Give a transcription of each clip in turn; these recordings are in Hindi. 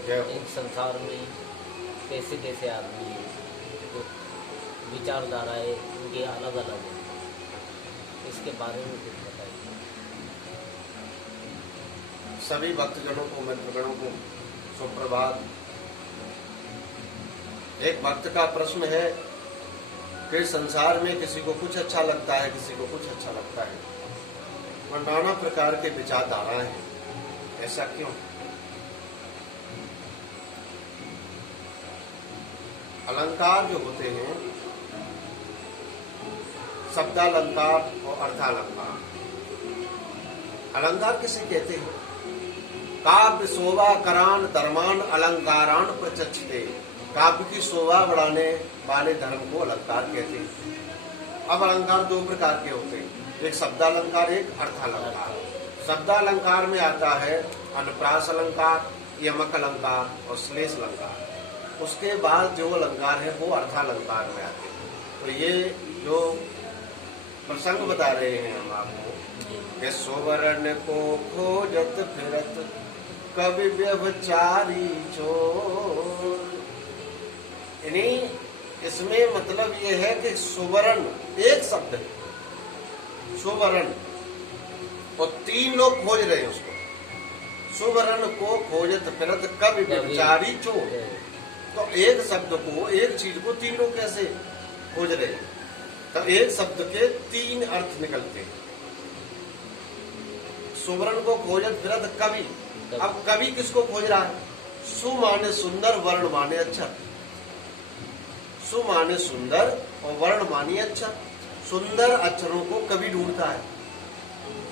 एक संसार में कैसे कैसे आदमी हैं, तो विचारधाराएं उनकी अलग अलग हैं। इसके बारे में कुछ बताइए। सभी भक्तजनों को, मित्रगणों को सुप्रभात। एक भक्त का प्रश्न है कि संसार में किसी को कुछ अच्छा लगता है, किसी को कुछ अच्छा लगता है, और नाना प्रकार के विचारधाराएं हैं। ऐसा क्यों? अलंकार जो होते हैं, शब्दालंकार और अर्थालंकार। अलंकार किसे कहते हैं? काव्य शोभा करान धर्मान अलंकारान प्रचक्षते। काव्य की शोभा बढ़ाने वाले धर्म को अलंकार कहते हैं। अब अलंकार दो प्रकार के होते हैं, एक शब्दालंकार, एक अर्थालंकार। शब्दालंकार में आता है अनुप्रास अलंकार, यमक अलंकार और श्लेष अलंकार। उसके बाद जो अलंकार है वो अर्थालंकार में आते हैं। तो ये जो प्रसंग बता रहे हैं हम आपको कि सुवर्ण को खोजत फिरत कवि व्यभिचारी चोर। यानी इसमें मतलब ये है कि सुवर्ण एक शब्द है, सुवर्ण, और तीन लोग खोज रहे हैं उसको। सुवर्ण को खोजत फिरत कवि व्यभिचारी चोर। तो एक शब्द को, एक चीज को तीन लोग कैसे खोज रहे हैं? तो एक शब्द के तीन अर्थ निकलते हैं। सुवर्ण को खोजत फिरत कवि। अब कवि किसको खोज रहा है? सु माने सुंदर, वर्ण माने अच्छा। सु माने सुंदर और वर्ण माने अच्छा। सुंदर अक्षरों को कवि ढूंढता है।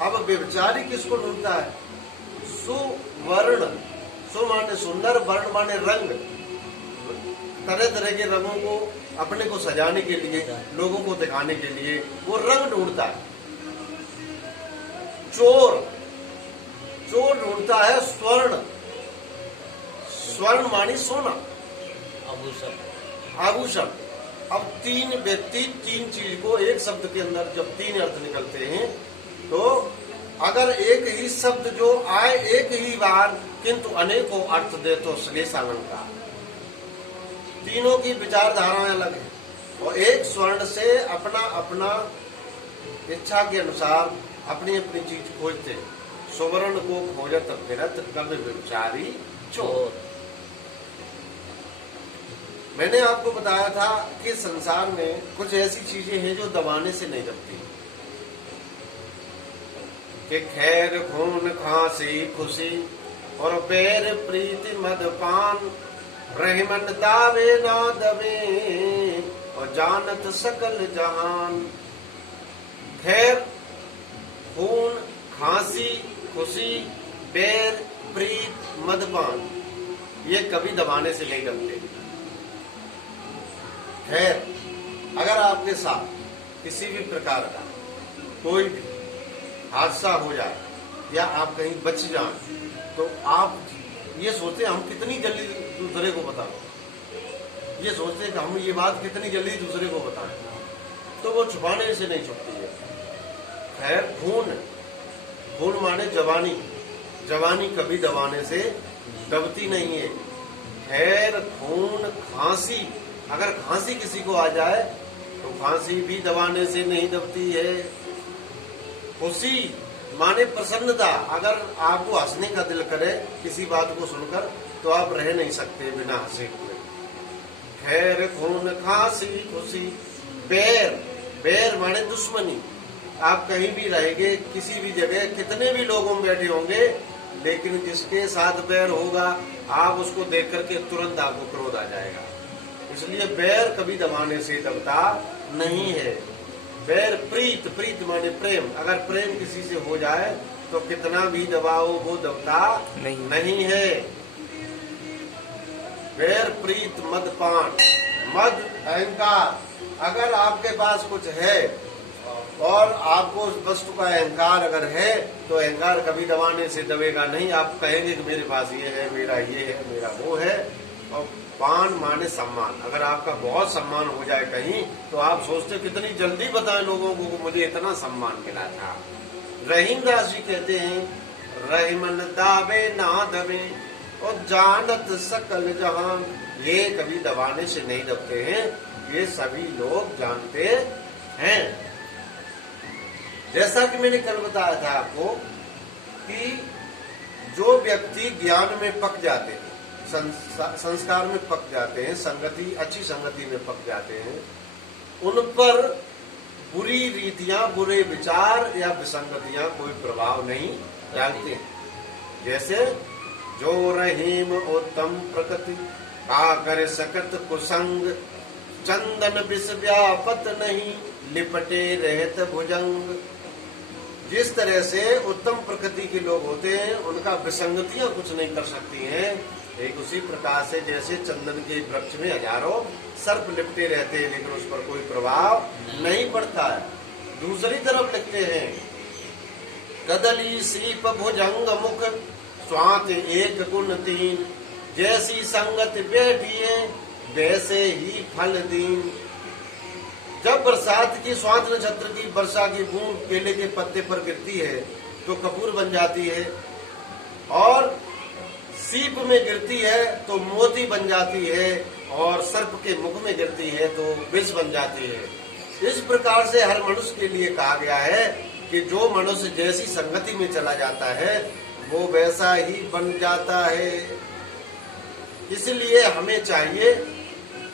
अब व्यभिचारी किसको ढूंढता है? सुवर्ण। सु माने सुंदर, वर्ण माने रंग। तरह तरह के रंगों को अपने को सजाने के लिए, लोगों को दिखाने के लिए वो रंग ढूंढता है। चोर, चोर ढूंढता है स्वर्ण। स्वर्ण मानी सोना, आभूषण। आभूषण। अब तीन व्यक्ति तीन चीज को एक शब्द के अंदर जब तीन अर्थ निकलते हैं, तो अगर एक ही शब्द जो आए एक ही बार किंतु अनेकों अर्थ दे तो श्लेष अलंकार। तीनों की विचारधाराएं अलग है और एक स्वर्ण से अपना अपना इच्छा के अनुसार अपनी अपनी चीज खोजते। सुवर्ण को खोजत फिरत कवि व्यभिचारी चोर। मैंने आपको बताया था कि संसार में कुछ ऐसी चीजें हैं जो दबाने से नहीं दबती, कि खैर खून खांसी खुशी और बैर प्रीति मदपान। रहमन दावे ना दबे और जानत सकल जहान। खैर, खून, खांसी, खुशी, बैर, प्रीत, मदपान, ये कभी दबाने से नहीं दबते। खैर, अगर आपके साथ किसी भी प्रकार का कोई भी हादसा हो जाए या आप कहीं बच जाएं, तो आप ये सोचते हम कितनी जल्दी दूसरे को बताएं। ये सोचते हैं कि हम ये बात कितनी जल्दी दूसरे को बताएं, तो वो छुपाने से नहीं छुपती है। खैर, खून, खून माने जवानी। जवानी कभी दबाने से दबती नहीं है। खैर, खून, खांसी, अगर खांसी किसी को आ जाए तो खांसी भी दबाने से नहीं दबती है। खुशी माने प्रसन्नता। अगर आपको हंसने का दिल करे किसी बात को सुनकर, तो आप रह नहीं सकते बिना हंसे हुए। खैर, खून, खांसी, खुशी। बैर, बैर माने दुश्मनी। आप कहीं भी रहेंगे, किसी भी जगह, कितने भी लोगों में बैठे होंगे, लेकिन जिसके साथ बैर होगा, आप उसको देख करके तुरंत आपको क्रोध आ जाएगा। इसलिए बैर कभी दबाने से दबता नहीं है। बैर, प्रीत, प्रीत माने प्रेम। अगर प्रेम किसी से हो जाए तो कितना भी दबाओ वो दबता नहीं है। बैर, प्रीत, मदपान। मद, अहंकार। अगर आपके पास कुछ है और आपको उस वस्तु का अहंकार अगर है, तो अहंकार कभी दबाने से दबेगा नहीं। आप कहेंगे कि मेरे पास ये है, मेरा ये है, मेरा वो है। और पान माने सम्मान। अगर आपका बहुत सम्मान हो जाए कहीं, तो आप सोचते कितनी जल्दी बताएं लोगों को कि मुझे इतना सम्मान मिला था। रहीम दास जी कहते हैं, रहीमन दावे ना दबे और जानत सकल जहान, ये कभी दबाने से नहीं दबते हैं, ये सभी लोग जानते हैं। जैसा कि मैंने कल बताया था आपको कि जो व्यक्ति ज्ञान में पक जाते हैं, संस्कार में पक जाते हैं, संगति, अच्छी संगति में पक जाते हैं, उन पर बुरी रीतियां, बुरे विचार या विसंगतियां कोई प्रभाव नहीं डालते। जैसे जो रहीम उत्तम प्रकृति, आकर सकत कुसंग, चंदन विष व्यापत नहीं, लिपटे रहत भुजंग। जिस तरह से उत्तम प्रकृति के लोग होते हैं, उनका विसंगतियां कुछ नहीं कर सकती हैं, एक उसी प्रकार से जैसे चंदन के वृक्ष में हजारों सर्प लिपटे रहते हैं, लेकिन उस पर कोई प्रभाव नहीं पड़ता है। दूसरी तरफ लिखते हैं, कदली सीप भुजंग मुख, स्वात एक गुण तीन, जैसी संगत बैठिए वैसे ही फल दीन। जब बरसात की स्वात नक्षत्र की वर्षा की बूंद केले के पत्ते पर गिरती है तो कपूर बन जाती है, और सीप में गिरती है तो मोती बन जाती है, और सर्प के मुख में गिरती है तो विष बन जाती है। इस प्रकार से हर मनुष्य के लिए कहा गया है कि जो मनुष्य जैसी संगति में चला जाता है वो वैसा ही बन जाता है। इसलिए हमें चाहिए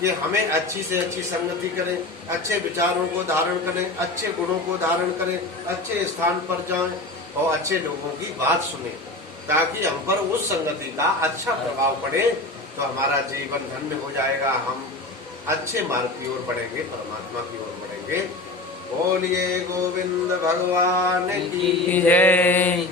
कि हमें अच्छी से अच्छी संगति करें, अच्छे विचारों को धारण करें, अच्छे गुणों को धारण करें, अच्छे स्थान पर जाएं और अच्छे लोगों की बात सुनें, ताकि हम पर उस संगति का अच्छा प्रभाव पड़े, तो हमारा जीवन धन्य हो जाएगा, हम अच्छे मार्ग की ओर बढ़ेंगे, परमात्मा की ओर बढ़ेंगे। बोलिए गोविंद भगवान की जय।